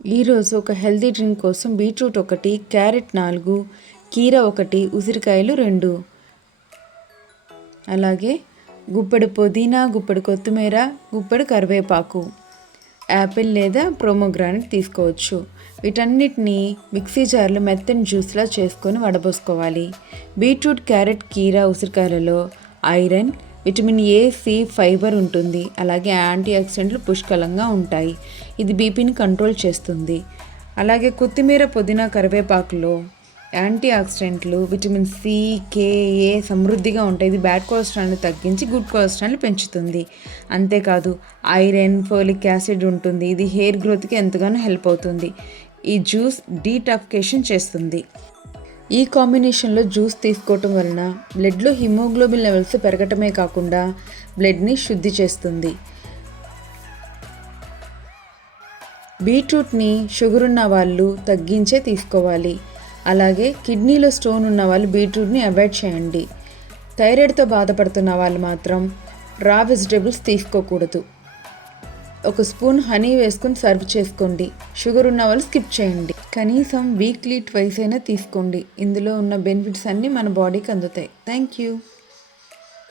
ఈరోజు ఒక healthy drink కోసం బీట్రూట్ 1, క్యారెట్ 4, కీర 1, ఉసిరికాయలు 2, అలాగే గుప్పెడు పుదీనా, గుప్పెడు కొత్తిమీర, గుప్పెడు కరివేపాకు, యాపిల్ లేదా ప్రోమోగ్రానైట్ తీసుకోవచ్చు. వీటన్నిటిని మిక్సీ జార్లో మెత్తని జ్యూస్లా చేసుకొని వడబోసుకోవాలి. బీట్రూట్, క్యారెట్, కీర, ఉసిరికాయలలో iron, vitamin A, C, fibre ఉంటుంది. అలాగే యాంటీ ఆక్సిడెంట్లు పుష్కలంగా ఉంటాయి. ఇది బీపీని కంట్రోల్ చేస్తుంది. అలాగే కొత్తిమీర, పుదీనా, కరివేపాకులో యాంటీ ఆక్సిడెంట్లు విటమిన్ సి, కే, ఏ సమృద్ధిగా ఉంటాయి. ఇది బ్యాడ్ కొలెస్ట్రాల్ని తగ్గించి గుడ్ కొలెస్ట్రాల్ని పెంచుతుంది. అంతేకాదు ఐరన్, ఫోలిక్ యాసిడ్ ఉంటుంది. ఇది హెయిర్ గ్రోత్కి ఎంతగానో హెల్ప్ అవుతుంది. ఈ జ్యూస్ డీటాక్సిఫికేషన్ చేస్తుంది. ఈ కాంబినేషన్లో జ్యూస్ తీసుకోవటం వలన బ్లడ్లో హిమోగ్లోబిన్ లెవెల్స్ పెరగటమే కాకుండా బ్లడ్ని శుద్ధి చేస్తుంది. బీట్రూట్ని షుగర్ ఉన్న వాళ్ళు తగ్గించే తీసుకోవాలి. అలాగే కిడ్నీలో స్టోన్ ఉన్న వాళ్ళు బీట్రూట్ని అవాయిడ్ చేయండి. థైరాయిడ్తో బాధపడుతున్న వాళ్ళు మాత్రం రా వెజిటేబుల్స్ తీసుకోకూడదు. 1 స్పూన్ హనీ వేసుకొని సర్వ్ చేసుకోండి. షుగర్ ఉన్న వాళ్ళు స్కిప్ చేయండి. కనీసం వీక్లీ 2 అయినా తీసుకోండి. ఇందులో ఉన్న బెనిఫిట్స్ అన్నీ మన బాడీకి అందుతాయి. Thank you.